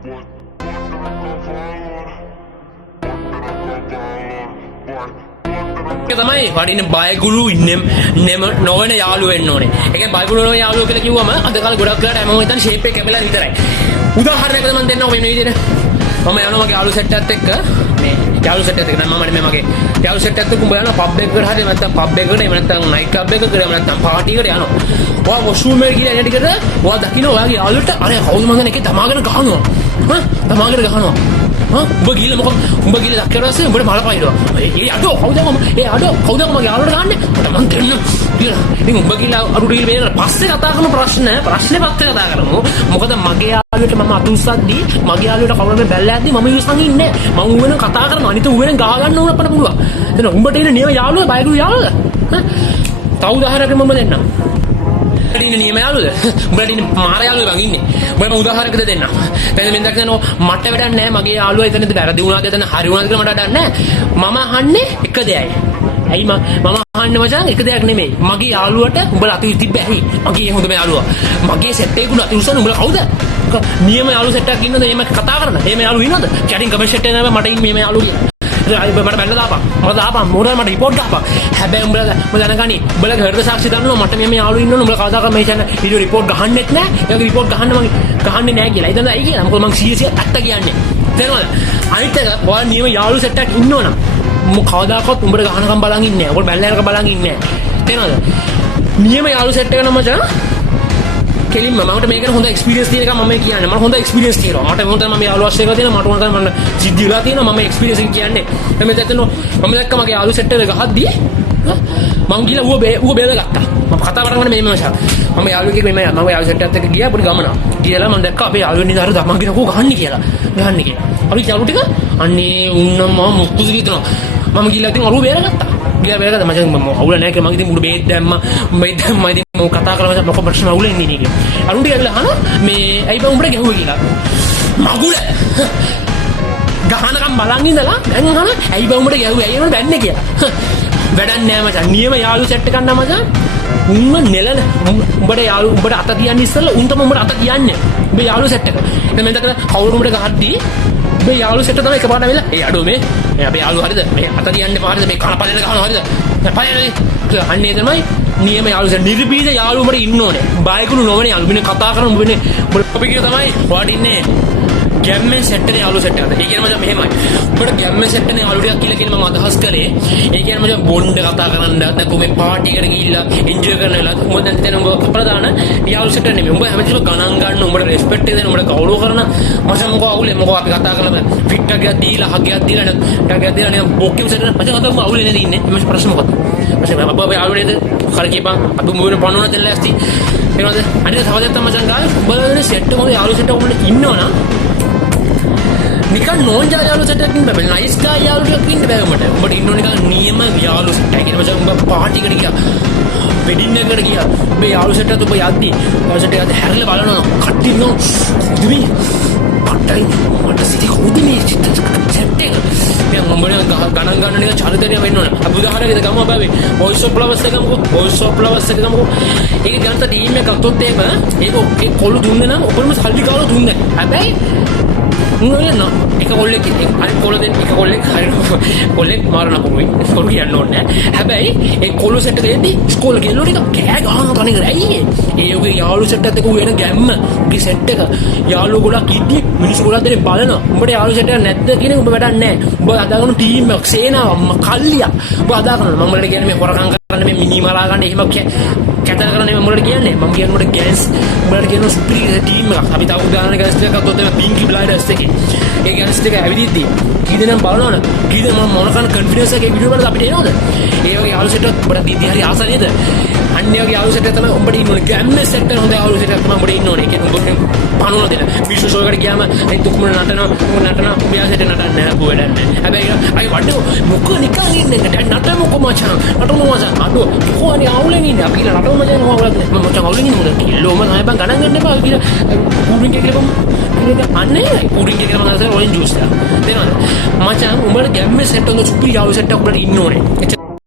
තමයි වඩින බයගුළු නෙම නොවන යාළුවෝ වෙන්න ඕනේ. ඒ කියන්නේ බයගුළු නොවන යාළුවෝ කියලා කිව්වම අද කාලේ ගොඩක් වෙලාට හැමෝම හිතන්නේ ෂේප් එක කැපිලා විතරයි. උදාහරණයකට මම දෙන්නම් මේ විදිහට. මම යනවා මගේ යාළු සෙට් එකත් එක්ක මේ යාළු සෙට් එකත් එක්ක මම මගේ යාළු සෙට් එකත් එක්ක උඹ යනවා පබ් එකකට හරි නැත්නම් පබ් එකකට එහෙම නැත්නම් නයිට් ක්ලබ් එකකට එහෙම නැත්නම් පාටි එකට යනවා. ඔයා වොෂ්රූම් එකට ගිහලා එන ටිකට ඔයා දකින්න ඔයාගේ යාළුවට අර කවුද මං එකේ තමාගෙන ගහනවා. තමාගෙන ගහනවා. උඹ ගිහලා මොකද උඹ ගිහලා දැක්කම පස්සේ උඹට මල පයින්නවා. ඒ අඩෝ කවුද මගේ යාළුවට ගහන්නේ? මට මං දෙන්න කියලා. ඉතින් උඹ ගිහලා අරුට ගිහලා බේරලා පස්සේ කතා කරන ප්‍රශ්නේ පස්සේ කතා කරමු. මොකද මගේ යාළුවට මම අතුස්සද්දී මගේ යාළුවට කවුරුහරි බැලලා ඇද්දි මම ඉස්සන් ඉන්නේ. මම ඌවෙන කතා කරන අනිත ඌවෙන් ගහ ගන්න ඕන අපට පුළුවන්. එතන උඹට ඉන්න නියම යාළුවා බයගුළු යාළුවද? තව උදාහරණයක් මම දෙන්නම්. උඹට ඉන්න නියම යාළුවද? උඹට ඉන්න මාර යාළුවා බං ඉන්නේ. උඹට මම උදාහරණයක් දෙන්නම්. දැන් මෙන්න දක්නෝ මට වැඩක් නැහැ මගේ යාළුවා එතනද වැරදි වුණාද එතන හරි වුණාද කියලා මට වැඩක් නැහැ. මම අහන්නේ එක දෙයයි. ඇයි මම අහන්නේ මචං එක දෙයක් නෙමෙයි. මගේ යාළුවට උඹලා අතු තිබ්බ ඇයි? මගේ හොඳම යාළුවා. මගේ සෙට් එකේ අතු උසන උඹලා කවුද? නියම යාළු සෙට් එකක් ඉන්නද? එහෙම කතා කරන. එහෙම යාළු ඉන්නද? කැටින් කමෙන්ට් සෙට් එකේ මට ඉන්නේ මේ යාළු කියලා. මට බැලලා දාපන්. මට රිපෝට් දාපන්. හැබැයි උඹලා මම දැනගනි. උඹලා හෘද සාක්ෂි දන්නවා මට මේ යාළු ඉන්නවනේ. උඹලා කවදාකවත් මේ channel වීඩියෝ රිපෝට් ගහන්නෙත් නැහැ. ඒක රිපෝට් ගහන්න මම ගහන්නේ නැහැ කියලා. ඉතින් ඇයි කියලා? මොකද මම සීරියස් ඇත්ත කියන්නේ. තේරෙනවද? අනිත් එක ඔයා නියම යාළු සෙට් එකක් ඉන්නවනම් මම කවදාකවත් උඹට ගහනකම් බලන් ඉන්නේ නැහැ. ඔයාලා බැලලා යනකම් බලන් ඉන්නේ නැහැ. තේරෙනවද? නියම යාළු සෙට් එක නම් මචං කෙලින්ම මට මේකට හොඳ එක්ස්පීරියන්ස් තියෙන එක මම කියන්නේ. මට හොඳ එක්ස්පීරියන්ස් තියෙනවා. මට මොකද මම යාළුවාස් එක්ක තියෙනවා. මට මොකද මම සිද්ධි වෙලා තියෙනවා. මම එක්ස්පීරියන්ස් එක කියන්නේ. මම දැක්කම මම දැක්ක මගේ යාළු සෙට් එක ගහද්දී මම ගිහලා ඌව බේරගත්තා. මම කතා කරන්නේ මේ මම යාළුවෙක් මම යාළු සෙට් එකත් එක්ක ගියා පොඩි ගමන. ගිහලා මම දැක්ක අපේ යාළුවෙන් ඉඳලා තමන් කියන කෝ ගහන්නේ කියලා. අපි යාළු ටික අනේ උන්න මම මුක්කුද හිතනවා. මම ගිහලා ඉතින් අරුව බේරගත්තා. ගියා බේරගත්තා. මම අවුල නැහැ කියලා මම ඉතින් උඩ බේත් දැම්මා. මම ඉතින් කතා කරලා මොකක් ප්‍රශ්න අවුල ඉන්නේ නේ කියලා. අරුණ ටික ඇවිල්ලා අහනවා මේ ඇයි බං උඹට ගැහුවේ කියලා. මගුල ගහනකම් බලන් ඉඳලා දැන් අහනවා ඇයි බං උඹට ගැහුවේ ඇයි උඹට බැන්නේ කියලා. වැඩක් නෑ මචං. නියම යාළු සෙට් එකක් නම් මචං. උන්න නෙලන උඹට යාළු උඹට අත තියන්න ඉස්සෙල්ලා උන් තමයි උඹට අත තියන්නේ. උඹේ යාළු සෙට් එක. දැන් මම දැක්කම කවුරු උඹට ගහද්දී උඹේ යාළු සෙට් එක තමයි එකපාරට ඇවිල්ලා ඒ අඩෝ මේ අපේ යාළු හරිද? මේ අත තියන්න පාරද මේ කන පල්ලෙන් ගහනවා හරිද? පයනේ. අන්නේ තමයි නියම යාළු සෙට්. නිර්භීත යාළුවෝ උඹට ඉන්න ඕනේ. බයකුණු නොවන යාළු. මෙන්න කතා කරන උඹනේ උඹ ටොපික් එක තමයි ඔයාට ඉන්නේ. ගැම්මෙන් සෙට් එකේ යාළු සෙට් එකද? ඒ කියන්නේ මචං මෙහෙමයි. උඹට ගැම්මෙන් සෙට් එකේ යාළු ටිකක් කියලා කියන මම අදහස් කළේ. ඒ කියන්නේ මචං බොන්ඩ් කතා කරන්න නැත්නම් මේ පාටි එකට ගිහිල්ලා එන්ජොයි කරන වෙලාවට උඹ දැන් තේරෙන උඹ ප්‍රධාන යාළු සෙට් එක නෙමෙයි. උඹ හැමතිස්සම ගණන් ගන්න උඹට රෙස්පෙක්ට් එක දෙන්න උඹට ගෞරව කරන මචං මොකෝ අවුලේ මොකෝ අපි කතා කරලා ෆිට් එකක් දීලා හගයක් දීලා ටගයක් දීලා නේ බොක්කෙම සෙට් එක මචං අද උඹ අවුලේ නේද ඉන්නේ? මේ ප්‍රශ්න මොකද? මචං මම අපේ යාළු නේද? කරකේපන් අපි මුවෙන පණුන දෙන්න ලෑස්ති. එනවාද? අනිත් තව දෙයක් තමයි මචං ගාවේ උඹලා සෙට් එක මොකද යාළු සෙට් එක උඹට ඉන්නවනම් නිකන් නෝන්ජා යාළු සෙට් එකකින් බෑ. නයිස් ගා යාළු ටිකක් ඉන්න බෑ උඹට. උඹට ඉන්න ඕනේ නිකන් නියම යාළු සෙට් එකක්. මචං උඹ පාටි එකට ගියා. වෙඩින් එකකට ගියා. මේ යාළු සෙට් එකත් උඹ යද්දි යාළු සෙට් එකත් හැරලා බලනවා. කට්ටි නෝ. දුමි. පට්ටයි. මට සිටි කවුද මේ සෙට් එක? මම උඹට ගණන් ගන්න නිකන් චරිතය වෙන්න ඕනේ. අපි උදාහරණයකට ගමු බෑ. වොයිස් ඔෆ් ෆ්ලවර්ස් එක ගමුකෝ. වොයිස් ඔෆ් ෆ්ලවර්ස් එක ගමුකෝ. ඒක ගන්න ටීම් එකක් අතොත් ඒක ඒ කොළු දුන්නේ නම් උපරිම සල්ලි ගාලා දුන්නේ. හැබැයි නෝ එක කොල්ලෙක් අනිත් කොල්ල දෙන්න එක කොල්ලෙක් හරියට කොල්ලෙක් මාරන පොරුයි ස්කෝල් කියන්න ඕනේ. හැබැයි ඒ කොල්ල සෙට් එක දෙද්දි ස්කෝල් කියනෝ ටික කෑ ගහනවා තනිකර. ඇයි ඒ ඔගේ යාළු සෙට් එකත් එක්ක වෙන ගැම්ම උගේ සෙට් එක යාළුවෝ ගොඩක් ඉද්දි මිනිස්සු ගොඩක් දෙනේ බලනවා. උඹට යාළු සෙට් එකක් නැද්ද කියන එක උඹ වැඩක් නැහැ. උඹ අදාගන්න ටීම් එකක් සේනාවක් කල්ලියක් උඹ අදාගන්න. මම වලට කියන්නේ මේ හොරකම් කරන්න මේ මිනි මරා ගන්න එහෙම කැතර කරන්නේ මම වලට කියන්නේ. මම කියන්නේ උඹට ගෑන්ස් උඹට කියන ස්පිරිට් ටීම් එකක්. අපි තව උදාහරණයක් ගන්න එකක් අතොත් පින්කි බ්ලයිඩර්ස් එකේ ඒ ගෑන්ස් ටික ඇවිදිද්දි කීදෙනම් බලනවනේ කීදෙන මම මොන කන කන්ෆිඩන්ස් එකේ වීඩියෝ වලට අපිට එනවද? ඒ වගේ යාළු සෙට් එකක් උඹට දීදී හරි ආස නේද? අන්න ඒ වගේ යාළු සෙට් එක තමයි උඹට ඉන්න ඕනේ. ගැම්මේ සෙට් එක හොඳ යාළු සෙට් එකක් තමයි උඹට ඉන්න ඕනේ. ඒ කියන්නේ උඹ පණුවන දෙන විශ්ව ෂෝ එකට ගියාම අයි තුකුම නටනවා උඹ යාසෙට නටන්නේ නැහැ බෝ වැඩක් නැහැ. හැබැයි අයි වඩේ මොකෝ නිකන් ඉන්නේ නටන මොකෝ මචං නටන මචං අඩෝ කොහොනේ අවුලෙන් ඉන්නේ අපි කියලා නටන මචං මොකවලද මම මචං අවුලෙන් ඉන්නේ මොකද කිල්ලෝ මම තමයි බං ගණන් ගන්න එපා කියලා කුඩින් කියලා බම් අන්නේ කුඩින් කියලා මම අර ඔරෙන්ජ් ජූස් එක දෙනවද මචං උඹට ගැම්මේ සෙට් එක සුපිරි යාළු සෙට් එකක් උඹට ඉන්න ඕනේ.